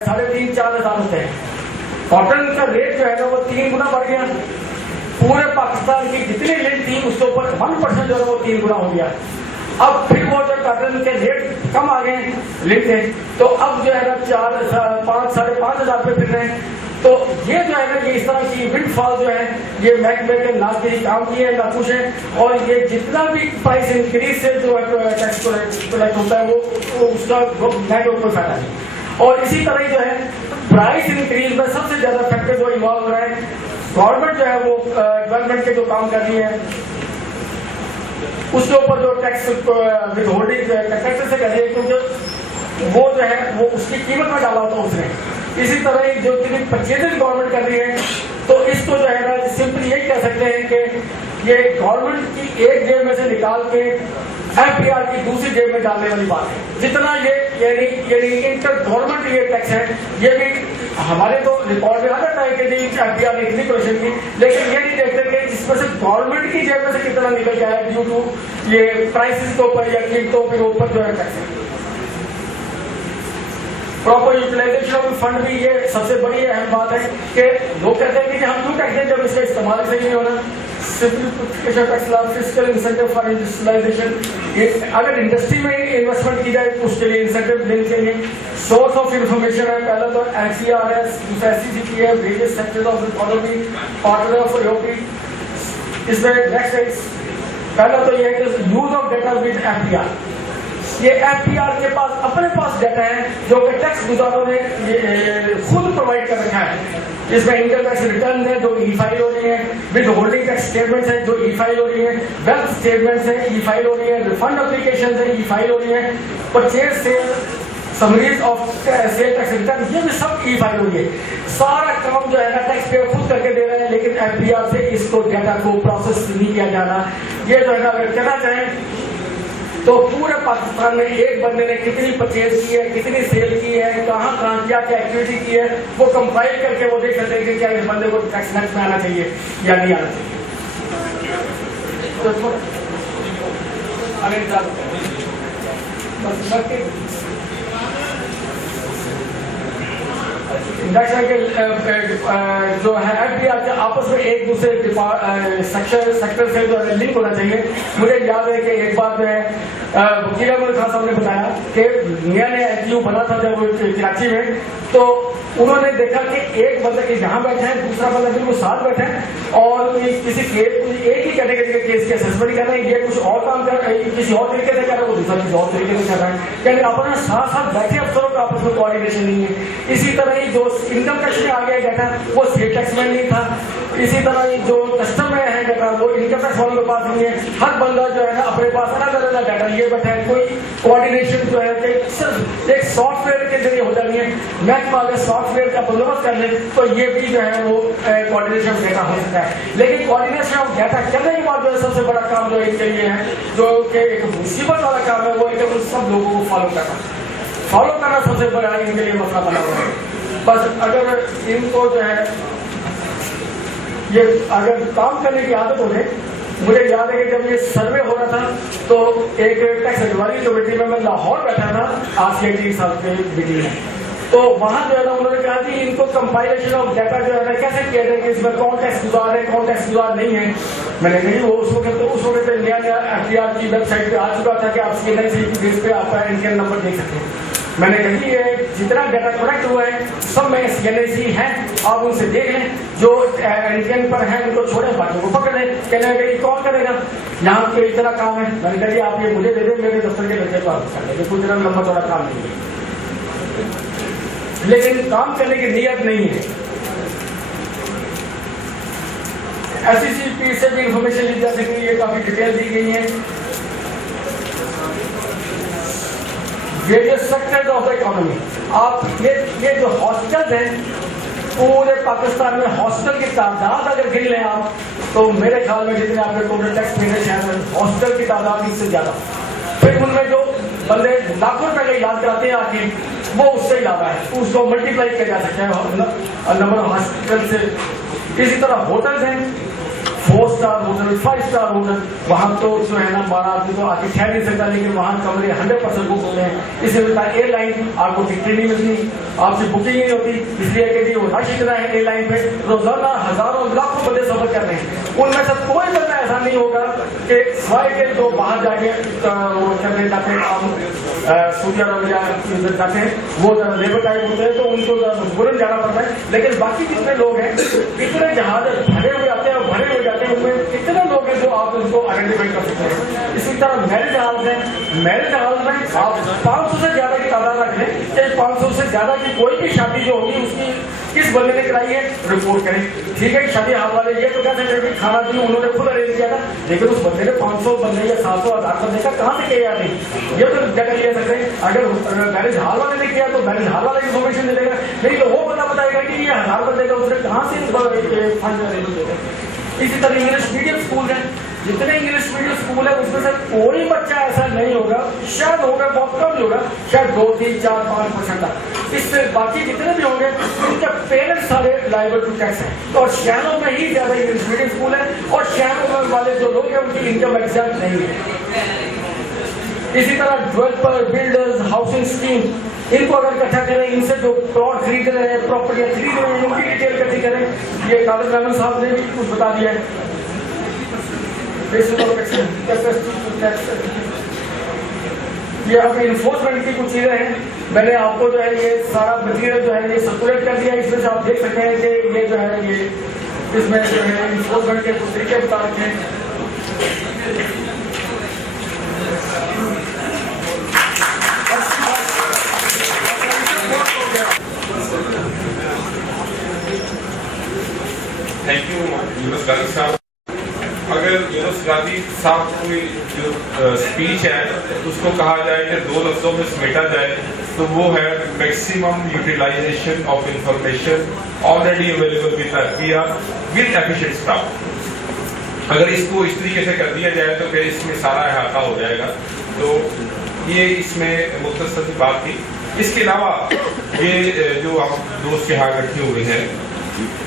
3,000-4,000 होते हैं। कॉटन का रेट जो है ना वो 3 गुना बढ़ गया। पूरे पाकिस्तान की जितनी लिंट थी उसके ऊपर 1% जो है वो 3 गुना हो गया। अब फिर वो जो कॉटन के रेट कम आ गए लिंट के, तो अब जो है ना 4,500-5,500 पे फिर रहे हैं। तो ये जो है ना ये इस तरह की विंडफॉल जो है ये महकमे के ना के काम की है ना कुछ है। और ये जितना भी प्राइस इंक्रीज से जो टैक्स कलेक्ट होता है वो उसका महंगे ऊपर फायदा नहीं। और इसी तरह जो है प्राइस इंक्रीज में सबसे ज्यादा फैक्टर जो इन्वॉल्व हो रहा है, गवर्नमेंट जो है वो गवर्नमेंट के जो काम कर रही है उसके ऊपर जो टैक्स विद होल्डिंग टैक्स से कर रही है, क्योंकि वो जो है वो उसकी कीमत में डाला होता है उसने। इसी तरह जो परचेजिंग गवर्नमेंट कर रही है, तो इसको जो है ना सिंपली यही कह सकते हैं कि ये गवर्नमेंट की एक जेब में से निकाल के एफपीआर की दूसरी जेब में डालने वाली बात है। जितना ये यानी इंटर गवर्नमेंट ये टैक्स है, ये भी हमारे तो रिकॉर्ड में आ जाता है कि एफपीआर ने इतनी कलेक्शन की, लेकिन ये नहीं देखते कि इसमें से गवर्नमेंट की जेब में से कितना निकल गया है ड्यू टू ये प्राइसेस के ऊपर या कीमतों के ऊपर जो है टैक्स है। प्रॉपर यूटिलाइजेशन ऑफ फंड भी ये सबसे बड़ी अहम बात है कि लोग कहते हैं कि हम क्यों टैक्स दें जब इसका इस्तेमाल सही नहीं होना। Simplification tax law, fiscal incentive for industrialization, अगर इंडस्ट्री में इन्वेस्टमेंट की जाए तो उसके लिए इंसेंटिव देने के लिए सोर्स ऑफ इंफॉर्मेशन है। पहला तो एनसीआर है, दूसरा एससीसीपी है, various sectors of economy, partner of Europe. इसमें नेक्स्ट है, पहला तो ये है कि use of data with FPR. ये एफपीआर के पास अपने पास डाटा है जो कि टैक्स गुजारों ने खुद प्रोवाइड कर रखा है। इसमें इनकम टैक्स रिटर्न है जो ई फाइल हो रही है, विद होल्डिंग टैक्स स्टेटमेंट्स है जो ई फाइल हो रही है, वेल्थ स्टेटमेंट्स है ई फाइल हो रही है, रिफंड एप्लीकेशन है ई फाइल हो रही है, purchase sale summaries of sale tax return ये भी सब ई फाइल हो रही है। सारा काम जो है ना टैक्स पेयर खुद करके दे रहे हैं, लेकिन एफपीआर से इसको डाटा को प्रोसेस नहीं किया जाना। ये जो है ना अगर कहना चाहें तो पूरे पाकिस्तान में एक बंदे ने कितनी परचेज की है, कितनी सेल की है, कहाँ क्या क्या एक्टिविटी की है, वो कंपाइल करके वो देख सकते हैं कि क्या इस बंदे को टैक्स नेट में आना चाहिए या नहीं आना चाहिए। इंडस्ट्री के जो है एफपीआर के आपस में एक दूसरे सेक्टर से जो लिंक होना चाहिए। मुझे याद है कि एक बार जो है वकील अहमद खान साहब ने बताया कि नया एचयू बना था जब कराची में, तो उन्होंने देखा कि एक बंदा यहाँ बैठे हैं, दूसरा बंदा बिल्कुल साथ बैठे हैं और किसी केस एक ही कैटेगरी के केस की असेसमेंट कर रहे हैं। ये कुछ और काम कर रहे हैं, किसी और तरीके से कर रहे हैं, वो दूसरा किसी और तरीके से कर रहा है। यानी अपना साथ साथ बैठे अफसरों का आपस में कोऑर्डिनेशन नहीं है। इसी तरह ही जो इनकम टैक्स में आ गया डाटा वो स्टेट टैक्स में नहीं था। इसी तरह ही जो कस्टम में है डाटा वो इनकम टैक्स वालों के पास नहीं है। हर बंदा जो है ना अपने पास अलग अलग डाटा लिए बैठा है। कोई कोऑर्डिनेशन जो है कि सिर्फ एक सॉफ्टवेयर के जरिए हो जानी है। महकमा अगर सॉफ्टवेयर का बंदोबस्त कर ले तो ये भी जो है वो कोऑर्डिनेशन डाटा हो सकता है। लेकिन कोऑर्डिनेशन ऑफ डाटा करने के बाद जो है सबसे बड़ा काम जो इनके लिए है, जो कि एक मुसीबत वाला काम है, वो है सब लोगों को फॉलो करना सबसे बड़ा इनके लिए मसला बना हुआ है। बस अगर इनको जो है ये अगर काम करने की आदत हो जाए। मुझे याद है कि जब ये सर्वे हो रहा था तो एक टैक्स एडवाइजरी कमेटी में मैं लाहौर बैठा था आरसीआईटी साहब के मीटिंग में, तो वहां जो है ना उन्होंने कहा कि इनको कंपाइलेशन ऑफ डाटा जो है ना कैसे किया जाए कि इसमें कौन टैक्स गुजार है कौन टैक्स गुजार नहीं है। मैंने कही वो उस वक्त नया एफपीआर की वेबसाइट पे आ चुका था कि आप सीएनआईसी की बेस पे आपका एनकेन नंबर देख सकते हैं। मैंने कही ये जितना डाटा कलेक्ट हुआ है सब में सीएनआईसी है, आप उनसे देख लें, जो एनकेन पर है उनको छोड़े, बाकी को पकड़ लें। कहने लगे कौन करेगा, यहाँ पे इतना काम है। मैंने कही आप ये मुझे दे दें, मेरे दफ्तर के लड़के को आप कर लेंगे, कुछ इतना लंबा थोड़ा काम नहीं है, लेकिन काम करने की नीयत नहीं है। एससीसीपी से भी इंफॉर्मेशन ली जा सकती है, काफी डिटेल दी गई है। Various sectors of the economy, आप ये जो हॉस्टल्स हैं पूरे पाकिस्तान में हॉस्टल की तादाद अगर गिन लें आप, तो मेरे ख्याल में जितने आपके टोटल टैक्स पेयर शहर में हॉस्टल की तादाद इससे ज्यादा। फिर उनमें जो बंदे लाखों रुपए का इलाज कराते हैं आके वो उससे ज्यादा है, उसको मल्टीप्लाई किया जा सकता है नंबर ऑफ हॉस्पिटल से। इसी तरह होटल्स हैं, 4 स्टार होटल, 5 स्टार होटल, वहाँ तो जो है ना 12 आदमी तो आके ठहर नहीं सकता, लेकिन वहाँ कमरे 100% बुक होते हैं। इससे मिलता है एयरलाइन, आपको टिकट नहीं मिलती, आपसे बुकिंग नहीं होती, इसलिए कि वो रश इतना है एयरलाइन पे, रोजाना हजारों लाखों बंदे सफर कर रहे हैं। उनमें से कोई बंदा ऐसा नहीं होगा कि स्वाय के जो बाहर जाके वो करने जाते हैं, सऊदी अरबिया जाते हैं, वो लेबर टाइप होते हैं, तो उनको मजबूरन जाना पड़ता है। लेकिन बाकी जितने लोग हैं, इतने जहाज भरे हुए आते हैं और भरे हुए जाते हैं, उनमें कितने लोग हैं जो आप उनको आइडेंटिफाई कर सकते हैं। इसी तरह मैरिज हॉल है, मैरिज हॉल में आप 500 से ज्यादा की तादाद रख लें कि 500 से ज्यादा की कोई भी शादी जो होगी उसकी किस बंदे ने कराई है रिपोर्ट करें। ठीक है, शादी हॉल वाले ये तो कहते हैं कि खाना भी उन्होंने खुद अरेंज किया था, लेकिन उस बंदे ने 500 बंदे या 700 1000 बंदे का कहाँ से किया नहीं, ये तो जगह ले सकते हैं। अगर मैरिज हॉल वाले ने किया तो मैरिज हॉल वाला इन्फॉर्मेशन दे देगा, नहीं तो वो बंदा बताएगा कि ये 1000 बंदे का उसने कहाँ से फंड अरेंज किया। इसी तरह इंग्लिश मीडियम स्कूल है, जितने इंग्लिश मीडियम स्कूल है उसमें से कोई बच्चा ऐसा नहीं होगा, शायद होगा बहुत कम होगा, शायद 2, 3, 4, 5% तक। इससे बाकी जितने भी होंगे उनके पेरेंट्स सारे लायबल टू टैक्स हैं। तो और शहरों में ही ज्यादा इंग्लिश मीडियम स्कूल है, और शहरों में वाले जो लोग हैं उनकी इनकम एग्जैक्ट नहीं है। इसी तरह डेवलपर, बिल्डर्स, हाउसिंग स्कीम, इनको अगर इकट्ठा करें, इनसे जो प्लॉट खरीद रहे हैं, प्रॉपर्टियां खरीद रहे हैं, उनकी डिटेल इकट्ठी करें। ये कादिर मेमन साहब ने भी कुछ बता दिया है। ये अब इन्फोर्समेंट की कुछ चीजें हैं, मैंने आपको जो है ये सारा मटीरियल जो है ये सर्कुलेट कर दिया। इसमें से आप देख सकते हैं कि ये जो है ये इसमें जो है इन्फोर्समेंट के कुछ तरीके बता रखे हैं। थैंक यू यूनुस गाजी साहब। अगर यूनुस गाजी साहब की जो स्पीच है उसको कहा जाए कि 2 लफ्जों में समेटा जाए तो वो है maximum utilization of information already available with FBR with efficient staff. अगर इसको इस तरीके से कर दिया जाए तो फिर इसमें सारा अहाता हो जाएगा। तो ये इसमें मुख्तसर सी बात थी। इसके अलावा ये जो हम दोस्त यहाँ इकट्ठे हुए हैं,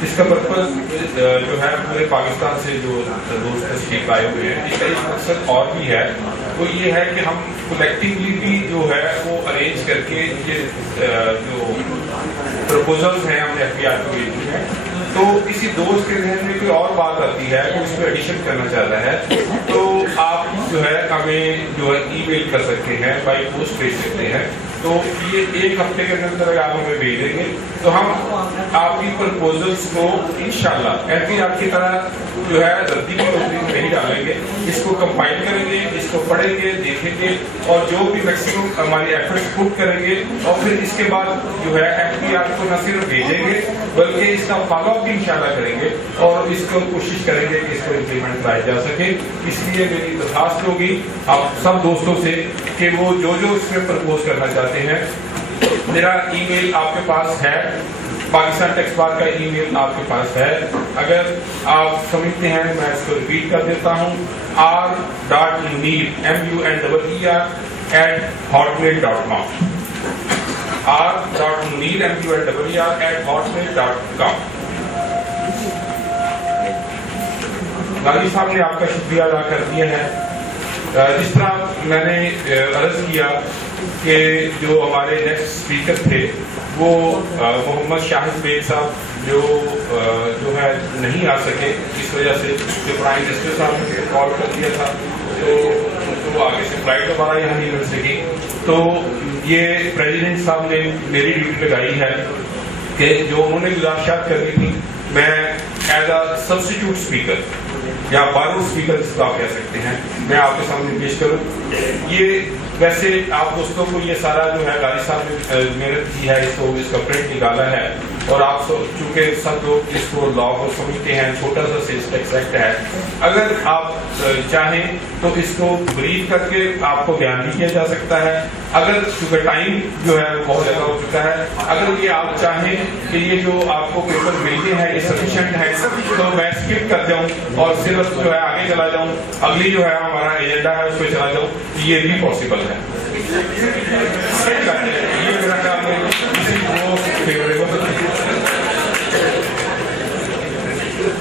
इसका पर्पज जो है पूरे पाकिस्तान से जो दोस्त तशरीफ आए हुए हैं, इसका एक मकसद और भी है। वो ये है कि हम कलेक्टिवली भी जो है वो अरेंज करके ये जो प्रपोजल्स हैं हमने एफबीआर को भेजी है, तो किसी दोस्त के जहन में कोई और बात आती है वो इस पर एडिशन करना चाहता है तो आप जो है हमें जो है ईमेल कर सकते हैं, बाई पोस्ट भेज सकते हैं। तो ये 1 हफ्ते के अंदर अगर आप हमें भेजेंगे तो हम आपकी प्रपोजल्स को इंशाल्लाह एफबीआर की तरह जो है रद्दी की टोकरी में नहीं डालेंगे, इसको कंपाइल करेंगे, इसको पढ़ेंगे, देखेंगे और जो भी मैक्सिमम हमारी एफर्ट्स पुट करेंगे और फिर इसके बाद जो है एफबीआर को न सिर्फ भेजेंगे बल्कि इसका फॉलोअप भी इंशाल्लाह करेंगे और इसको कोशिश करेंगे कि इसको इम्प्लीमेंट कराया जा सके। इसलिए मेरी दरखास्त होगी आप सब दोस्तों से कि वो जो जो इसमें प्रपोज करना चाहते हैं, मेरा ईमेल आपके पास है, पाकिस्तान टैक्स बार का ईमेल आपके पास है। अगर आप समझते हैं मैं इसको रिपीट कर देता हूँ, r.munir MUNEER@hotmail.com r.munir@hotmail.com। गाजी साहब ने आपका शुक्रिया अदा कर दिया है। जिस तरह मैंने अर्ज किया कि जो हमारे नेक्स्ट स्पीकर थे वो मोहम्मद शाहिद बेग साहब जो है नहीं आ सके, इस वजह से जो प्राइम मिनिस्टर साहब ने कॉल कर दिया था तो उनको आगे से फ्लाइट दोबारा यहाँ नहीं मिल सकी। तो ये प्रेसिडेंट साहब ने मेरी ड्यूटी लगाई है कि जो उन्होंने गुजारिशात करनी थी मैं एज अ सब्स्टिट्यूट स्पीकर या बारूद स्पीकर जिसको आप कह सकते हैं मैं आपके सामने पेश करूं। ये वैसे आप दोस्तों को ये सारा जो है गाजी साहब ने मेहनत की है, इसका प्रिंट निकाला है और आप चूंकि सब लोग इसको लॉ को समझते हैं, छोटा सा सेल्स टैक्स एक्ट है, अगर आप चाहें तो इसको ब्रीफ करके आपको बयान भी किया जा सकता है। अगर चूंकि टाइम जो है वो बहुत ज्यादा हो चुका है, अगर ये आप चाहें कि ये जो आपको पेपर मिलते हैं ये सफिशिएंट है तो मैं स्किप कर जाऊं और सिर्फ जो है आगे चला जाऊं, अगली जो है हमारा एजेंडा है उस पर चला जाऊं, ये भी पॉसिबल है। ये मेरा ख्याल है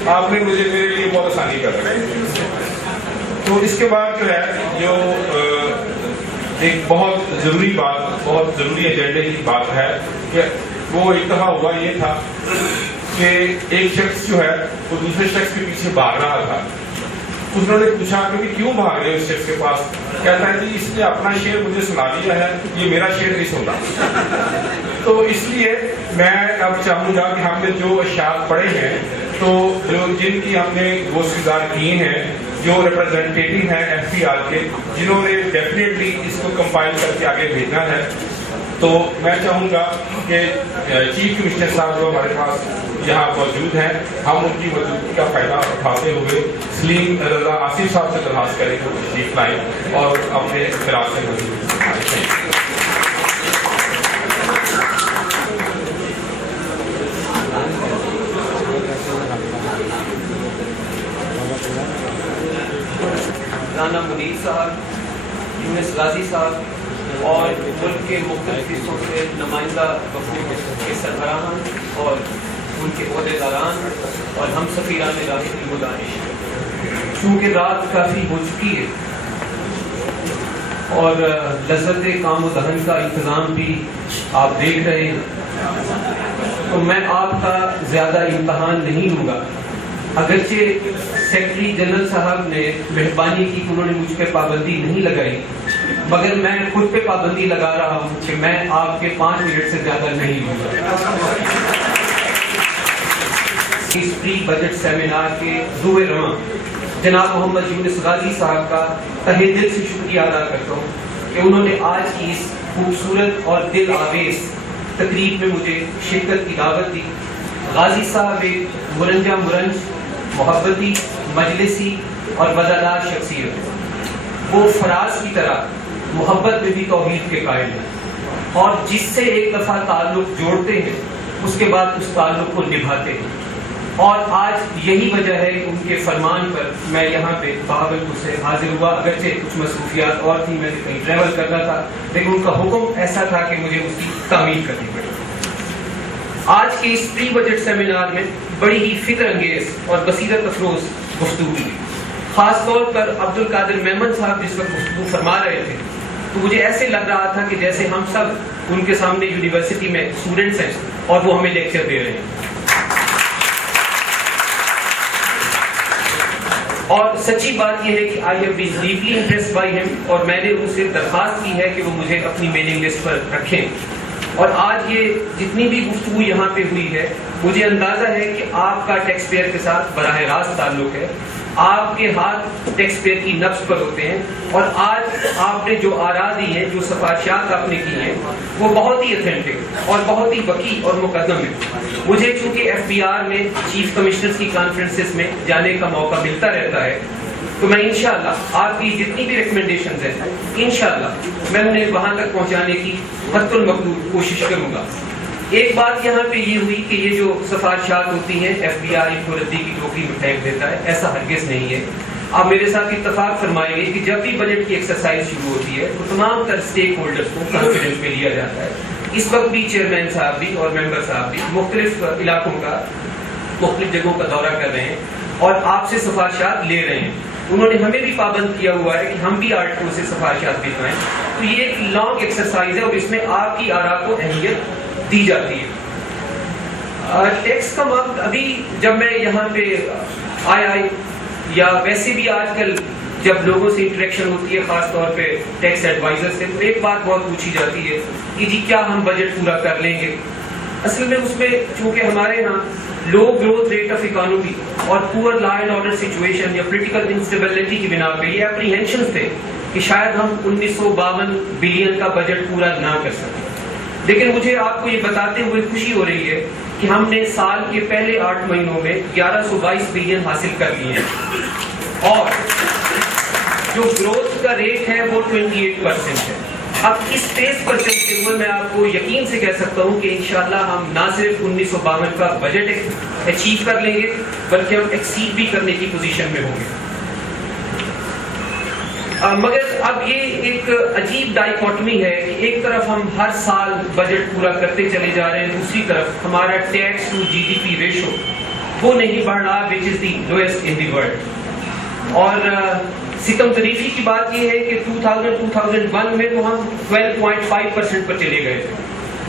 आपने मुझे मेरे लिए लिए बहुत आसानी कर रहे हैं। तो इसके बाद जो है जो एक बहुत ज़रूरी बात, बहुत ज़रूरी एजेंडे की बात है कि वो एक दफ़ा हुआ ये था कि एक शख्स जो है वो दूसरे शख्स के पीछे भाग रहा था। उन्होंने पूछा कि क्यों भाग रहे हो इस शख्स के पास? कहता है जी इसने अपना शेर मुझे सुना दिया है, ये मेरा शेर नहीं सुनता। तो इसलिए मैं अब चाहूँगा कि हमने जो अशार पढ़े हैं, तो जो जिनकी हमने गोश्तगुजार किए हैं, जो रिप्रेजेंटेटिव हैं FPR के, जिन्होंने डेफिनेटली इसको कंपाइल करके आगे भेजना है, तो मैं चाहूँगा कि चीफ मिनिस्टर साहब जो हमारे पास यहाँ मौजूद हैं, हम उनकी मौजूदगी का फायदा उठाते हुए सलीम रजा आसिफ साहब से दरख्वास्त करें कि वो तशरीफ लाएं और अपने इख्तिलाफ से मौजूद। राना मुनीर साहब, यूनिस गाजी साहब और मुल्क के मुख्तलिफ हिस्सों से नुमाइंदा वफूद के सरबराहान और उनके ओहदेदारान और हम सफ़ीरान दाखिली गुजारिश, चूँकि रात काफ़ी हो चुकी है और लज़्ज़त काम व दहन का इंतज़ाम भी आप देख रहे हैं, तो मैं आपका ज़्यादा इम्तहान नहीं लूँगा। अगरचे सेक्रेटरी जनरल साहब ने मेहरबानी की कि उन्होंने मुझ पर पाबंदी नहीं लगाई, मगर मैं खुद पे पाबंदी लगा रहा हूँ कि मैं आपके 5 मिनट से ज़्यादा नहीं लूँगा। इस प्री बजट सेमिनार के रूए रवां जनाब मोहम्मद यूनिस गाजी साहब का तहे दिल से शुक्रिया अदा करता हूँ कि उन्होंने आज की इस खूबसूरत और दिल आवेज तकरीब में मुझे शिरकत की दावत दी। गाजी साहब एक मुरंजा मुरंज, मोहब्बती, मजलिसी और वज़ादार शख्सियत। वो फराज की तरह मोहब्बत में भी तौहीद के कायल हैं और जिससे एक दफ़ा ताल्लुक़ जोड़ते हैं उसके बाद उस ताल्लुक़ को निभाते हैं, और आज यही वजह है कि उनके फरमान पर मैं यहाँ पे बहावलपुर से हाजिर हुआ। अगरचे कुछ मसरूफियात और थी, मैं कहीं ट्रैवल करना था, लेकिन उनका हुक्म ऐसा था कि मुझे उसकी तामील करनी पड़ी। आज के इस प्री बजट सेमिनार में बड़ी ही फिक्र अंगेज और बसीरत अफरोज गुफ्तगू हुई। खास तौर पर अब्दुल कादिर मेमन साहब जिस वक्त गुफ्तगू फरमा रहे थे, तो मुझे ऐसे लग रहा था कि जैसे हम सब उनके सामने यूनिवर्सिटी में स्टूडेंट्स हैं और वो हमें लेक्चर दे रहे हैं। और सच्ची बात यह है कि I have been deeply impressed by him, और मैंने उनसे दरख्वास्त की है कि वो मुझे अपनी मेलिंग लिस्ट पर रखें। और आज ये जितनी भी गुफ्तगू यहाँ पे हुई है, मुझे अंदाजा है कि आपका टैक्स पेयर के साथ बराह रास्त ताल्लुक है, आपके हाथ टैक्स पेयर की नब्ज पर होते हैं, और आज आपने जो आरा दी है, जो सिफारिशात आपने की हैं, वो बहुत ही ऑथेंटिक और बहुत ही वकी और मुकद्दम है। मुझे चूंकि FPR में चीफ कमिश्नर्स की कॉन्फ्रेंसेस में जाने का मौका मिलता रहता है, तो मैं इंशाअल्लाह आपकी जितनी भी रिकमेंडेशंस हैं, इंशाअल्लाह मैं उन्हें वहां तक पहुंचाने की हत्तुल मकदूर कोशिश करूंगा। एक बात यहाँ पे ये हुई कि ये जो सिफारिशात होती हैं FPR इनको रद्दी की टोकरी में फेंक देता है, ऐसा हरगिज़ नहीं है। आप मेरे साथ इत्तफाक फरमाएंगे कि जब भी बजट की एक्सरसाइज शुरू होती है तो तमाम तर स्टेक होल्डर्स को कॉन्फिडेंस में लिया जाता है। इस वक्त भी चेयरमैन साहब भी और मेंबर साहब भी मुख्तलिफ इलाकों का, मुख्तलिफ जगहों का दौरा कर रहे हैं और आपसे सिफारिशात ले रहे हैं। उन्होंने हमें भी पाबंद किया हुआ है कि हम भी आर्टिकल से सिफारिशात भिजवाएं। तो ये एक लॉन्ग एक्सरसाइज है और इसमें आपकी आरा को अहमियत दी जाती है। टैक्स का वक्त अभी जब मैं यहाँ पे आया, या वैसे भी आजकल जब लोगों से इंटरेक्शन होती है, खास तौर पे टैक्स एडवाइजर से, तो एक बात बहुत पूछी जाती है कि जी क्या हम बजट पूरा कर लेंगे। असल में उसमें चूंकि हमारे यहाँ लो ग्रोथ रेट ऑफ इकोनॉमी और poor law and order situation या पॉलिटिकल इंस्टेबिलिटी की बिना पे ये एप्रीहेंशन थे कि शायद हम 1952 बिलियन का बजट पूरा ना कर सकें। लेकिन मुझे आपको ये बताते हुए खुशी हो रही है कि हमने साल के पहले 8 महीनों में 1122 बिलियन हासिल कर लिए हैं और जो ग्रोथ का रेट है वो 28% है। अब इस पेस पर चलते हुए मैं आपको यकीन से कह सकता हूं कि इंशाल्लाह हम ना सिर्फ 1952 का बजट अचीव कर लेंगे, बल्कि हम एक्सीड भी करने की पोजीशन में होंगे। मगर अब ये एक अजीब डाइकोटमी है कि एक तरफ हम हर साल बजट पूरा करते चले जा रहे हैं, दूसरी तरफ हमारा टैक्स टू GDP रेशो وہ نہیں بڑھ رہا which is the lowest in the world. اور ستم تریفی کی بات یہ ہے کہ 2001 میں تو ہم 12.5% پر چلے گئے تھے،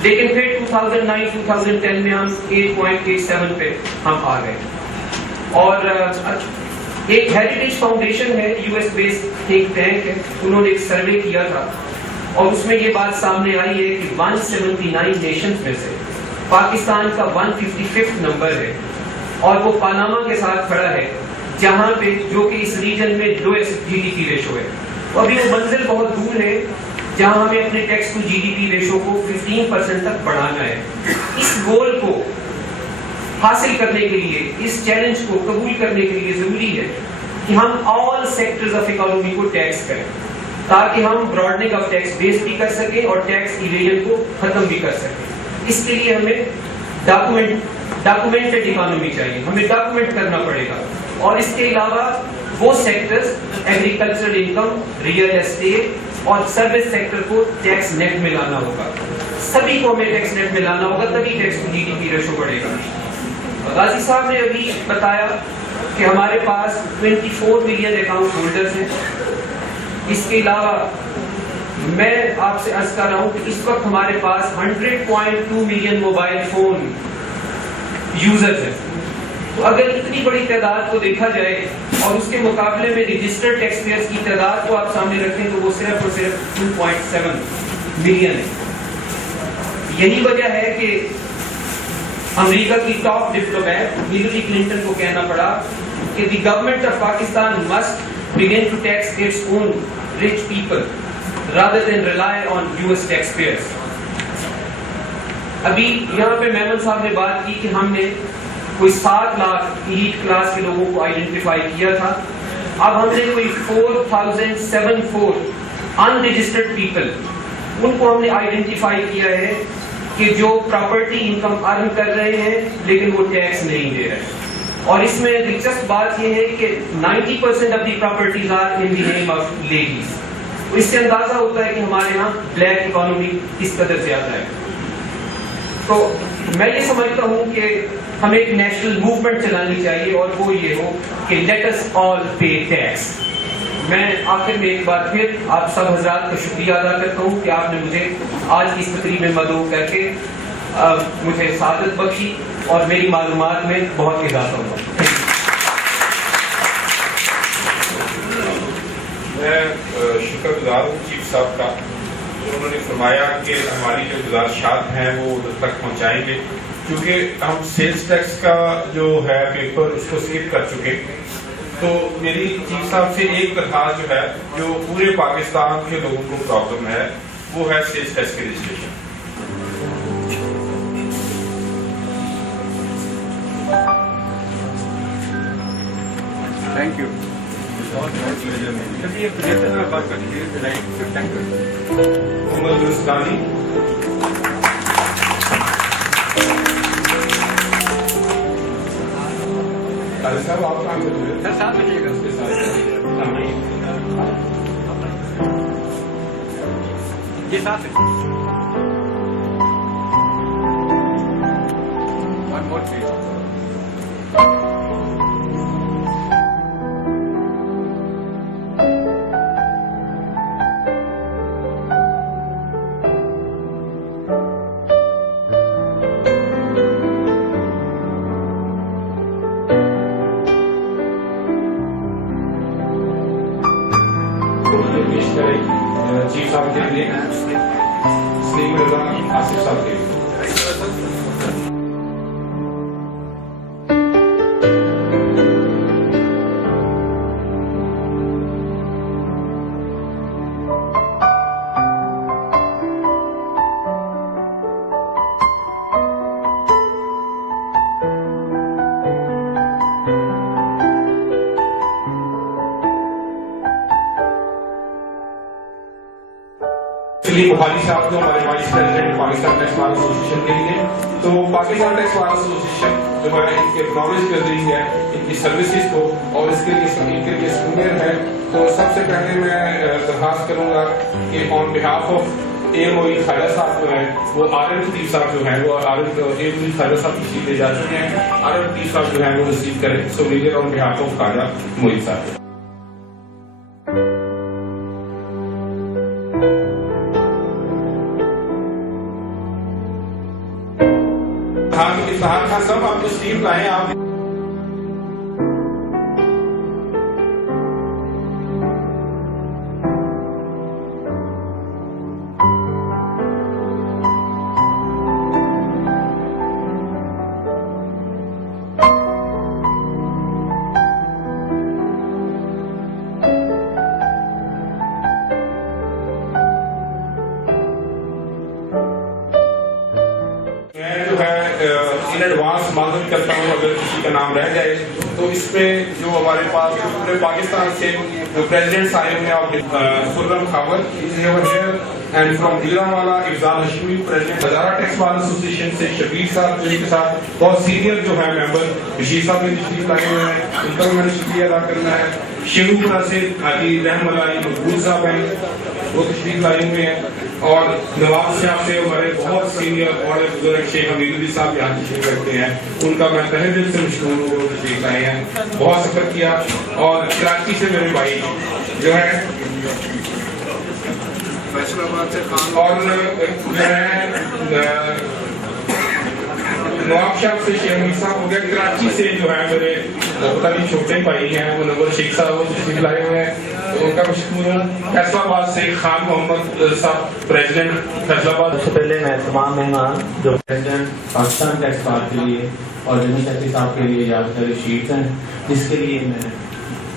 لیکن پھر 2009-2010 میں ہم 8.87 پہ ہم آ گئے. اور ایک ہیریٹیج فاؤنڈیشن ہے، یو ایس بیسڈ ایک ٹینک ہے، انہوں نے ایک سروے کیا تھا اور اس میں یہ بات سامنے آئی ہے کہ 179 نیشنز میں سے پاکستان کا 155 نمبر ہے اور وہ پاناما کے ساتھ کھڑا ہے جہاں پہ جو کہ اس ریجن میں لوئسٹ جی ڈی پی ریشو ہے. ابھی وہ منزل بہت دور ہے جہاں ہمیں اپنے tax to G D P ratio کو 15% تک بڑھانا ہے. اس گول کو حاصل کرنے کے لیے، اس چیلنج کو قبول کرنے کے لیے ضروری ہے کہ ہم آل سیکٹرز آف اکانومی کو ٹیکس کریں تاکہ ہم براڈنگ آف ٹیکس بیس بھی کر سکیں اور ٹیکس ایویژن کو ختم بھی کر سکیں. اس کے لیے ہمیں ڈاکومنٹڈ اکانومی چاہیے، ہمیں ڈاکومنٹ کرنا پڑے گا. اور اس کے علاوہ وہ sectors agricultural income, real estate اور سروس سیکٹر کو ٹیکس نیٹ میں لانا ہوگا. سبھی کو ہمیں ٹیکس نیٹ میں لانا ہوگا، تبھی tax to G D P ratio بڑھے گا. غازی صاحب نے ابھی بتایا کہ ہمارے پاس 24 ملین اکاؤنٹ ہولڈرز ہیں. اس کے علاوہ میں آپ سے عرض کر رہا ہوں کہ اس وقت ہمارے پاس 100.2 ملین موبائل فون یوزرز ہیں. تو اگر اتنی بڑی تعداد کو دیکھا جائے اور اس کے مقابلے میں رجسٹرڈ ٹیکس پیئرز کی تعداد کو آپ سامنے رکھیں تو وہ صرف اور صرف 2.7 ملین ہے. یہی وجہ ہے کہ امریکہ کی ٹاپ ڈپلومیٹ ہلری کلنٹن کو کہنا پڑا کہ the government of Pakistan must begin to tax its own rich people rather than rely on US taxpayers. ابھی یہاں پہ میمن صاحب نے بات کی کہ ہم نے کوئی 7 لاکھ ایلیٹ کلاس کے لوگوں کو آئیڈینٹیفائی کیا تھا. اب ہم نے کوئی 4074 unregistered people ان کو ہم نے آئیڈینٹیفائی کیا ہے کہ جو پراپرٹی انکم ارن کر رہے ہیں لیکن وہ ٹیکس نہیں دے رہے. اور اس میں دلچسپ بات یہ ہے کہ 90% of the properties are in the name of ladies. اس سے اندازہ ہوتا ہے کہ ہمارے یہاں بلیک اکانومی کس قدر زیادہ ہے. تو میں یہ سمجھتا ہوں کہ ہمیں ایک نیشنل موومنٹ چلانی چاہیے اور وہ یہ ہو کہ لیٹ اس آل پے ٹیکس. میں آخر میں ایک بار پھر آپ سب حضرات کا شکریہ ادا کرتا ہوں کہ آپ نے مجھے آج کی اس تقریب میں مدعو کر کے مجھے سعادت بخشی اور میری معلومات میں بہت اضافہ ہوا. میں شکر گزار ہوں چیف صاحب کا، انہوں نے فرمایا کہ ہماری جو گزارشات ہیں وہ ادھر تک پہنچائیں گے. کیونکہ ہم سیلز ٹیکس کا جو ہے پیپر اس کو سکپ کر چکے، تو میری چیف صاحب سے ایک درخواست جو ہے جو پورے پاکستان کے لوگوں کو پرابلم ہے وہ ہے سیلز ٹیکس کی رجسٹریشن. Thank you. محمد یونسانی. صاحب آپ کام کر رہے ہیں؟ ساتھ بجے گا اس کے ساتھ یہ ساتھ ہے. One more page. چیف صاحب کے لیے سلیم رضا آصف صاحب کے لیے. بخاری صاحب جو ہمارے vice president Pakistan tax bar association کے لیے، تو پاکستان ٹیکس بار ایسوسیشن جو ہے ان کے اکنالج کر رہی ہے ان کی سروسز کو اور اس کے لیے سینئر ہے. تو سب سے پہلے میں درخواست کروں گا کہ آن بہاف آف AMOE خالد صاحب جو ہیں وہ عارف لطیف صاحب جو ہیں وہ AMOE خالد صاحب تشریف لے جا چکے ہیں. عارف لطیف صاحب جو ہیں وہ ریسیو کریں. سو لیڈر آن بہاف آف خواجہ معید صاحب. افتخار خان صاحب آپ تشریف لائیں. آپ ان ایڈوانس معذرت کرتا ہوں اگر کسی کا نام رہ جائے. تو اس میں جو ہمارے پاس پورے پاکستان سے جو پریزیڈنٹس آئے ہوئے ہیں آپ Khurram Khawar and from Gujranwala Afzal Hashmi president Hazara tax bar association سے شبیر صاحب جن کے ساتھ بہت سینئر جو ہیں ممبر بشیر صاحب نے تشریف لائے ہوئے ہیں. ان کا بھی میں نے شکریہ ادا کرنا ہے. شیرو پورہ سے حاجی رحم اللہ علی مقبول صاحب ہیں وہ تشریف لائے ہوئے ہیں. اور نواب صاحب سے ہمارے بہت سینئر اور بزرگ شیخ حمید علی صاحب یہاں تشریف رکھتے ہیں. ان کا میں تہہ دل سے مشکور ہوں وہ تشریف لائے ہیں. بہت سفر کیا. اور کراچی سے میرے بھائی جو ہے فیصل آباد سے خان اور نواب شاہ سے شیخ حمید صاحب ہو گیا. کراچی سے جو ہے میرے مختلف چھوٹے بھائی ہیں وہ نور شیخ صاحب وہ تشریف لائے ہوئے ہیں. ان کا مشکور ہوں. فیصل آباد سے خان محمد صاحب پریزیڈنٹ فیصل آباد. سب سے پہلے میں تمام مہمان جو پریزیڈنٹ پاکستان ٹیکس بار کے لیے اور جنرل سیکرٹری صاحب کے لیے یادگاری شیٹس ہیں جس کے لیے میں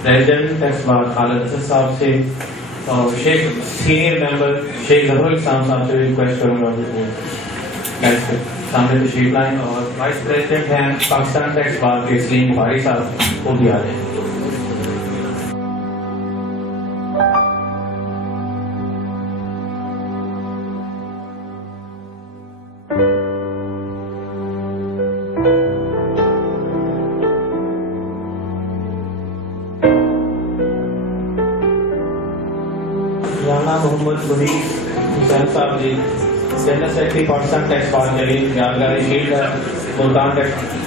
پریزیڈنٹ ٹیکس بار خالد اسد صاحب سے اور شیخ سینئر ممبر شیخ ظہور الاسلام صاحب سے ریکویسٹ کروں گا سامنے تشریف لائیں. اور وائس پریزیڈنٹ ہیں پاکستان ٹیکس بار کے سلیم بخاری صاحب وہ بھی آ رہے ہیں. رانا محمد منیر حسین صاحب جی جنرل سیکرٹری پاکستان ٹیکس بار کے لیے یادگاری شیٹ ہے ملتان ٹیکس.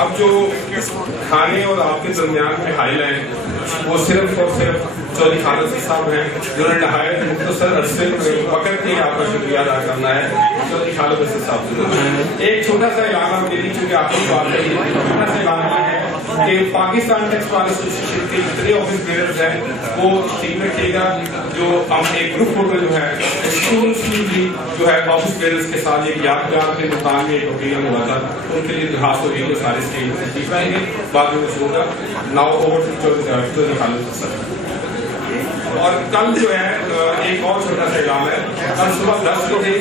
اب جو کھانے اور آپ کے درمیان میں حائل ہیں وہ صرف اور صرف چودھری خالد اسد صاحب ہیں جنہوں نے نہایت مختصر عرصے وقت کے آپ کا شکریہ ادا کرنا ہے. چودھری خالد اسد صاحب سے ایک چھوٹا سا اعلان آپ دے چونکہ آپ کی بات کری چھوٹا سا اعلان ہے کہ پاکستان ٹیکس بار ایسوسیشن کے جتنے آفس بیئرز ہیں وہ ٹھیک رکھیے گا. جو ہم ایک گروپ فوٹو جو ہے جو ہے آفس بیئرز کے ساتھ ایک یادگار کے مقام میں ایک اوکیزن ہوا تھا ان کے لیے درخواست ہوگی وہ سارے اسٹیج میں تشریف لائیں گے. بعد میں کچھ ہوگا. ناؤ اوور چودھری خالد اسد صاحب. اور کل جو ہے ایک اور چھوٹا سا اعلان ہے. کل صبح 10 بجے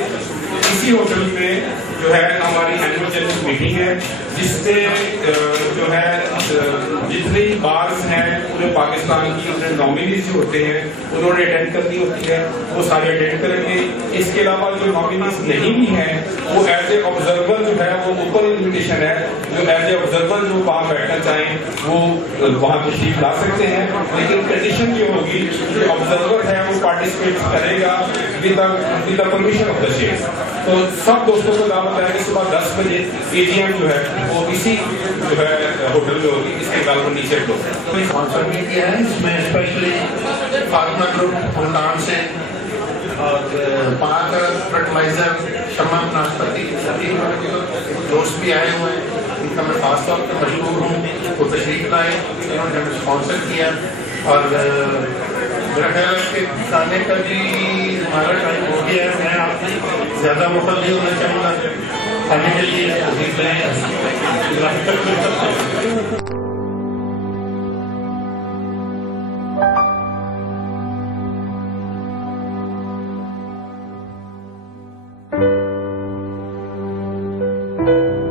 اسی ہوٹل میں جو ہے ہماری اینوئل جنرل میٹنگ ہے جس سے جو ہے جتنی بارز ہیں پورے پاکستان کی اپنے نامینیز جو ہوتے ہیں انہوں نے اٹینڈ کرنی ہوتی ہے وہ سارے اٹینڈ کریں گے. اس کے علاوہ جو نامینیز نہیں بھی ہیں وہ ایز اے آبزرور جو ہے وہ اوپن انویٹیشن ہے. جو ایز اے آبزرور جو وہاں بیٹھنا چاہیں وہ وہاں تشریف لا سکتے ہیں. لیکن کنڈیشن یہ ہوگی کہ آبزرور ہے وہ پارٹیسپیٹ کرے گا with the permission of the Sheikh. تو سب دوستوں کو دعوت ہے کہ صبح 10 بجے AGM جو ہے وہ اسی جو ہے ہوٹل میں ہوگی. اس کے علاوہ نیچے لوگ اسپانسر بھی کیا ہے. اس میں اسپیشلی فاطمہ گروپ ملتان سے اور پاک فرٹیلائزر شمع ناشپتی دوست بھی آئے ہوئے ہیں. ان کا میں خاص طور پر مشکور ہوں وہ تشریف لائے انہوں نے ہمیں اسپانسر کیا. اور میرا خیال ہے کہ کھانے کا بھی ہمارا ٹائم ہو گیا ہے. میں آپ کی زیادہ مفت نہیں ہونا چاہوں گا. کھانے کے لیے تشریف لائیں. Thank you.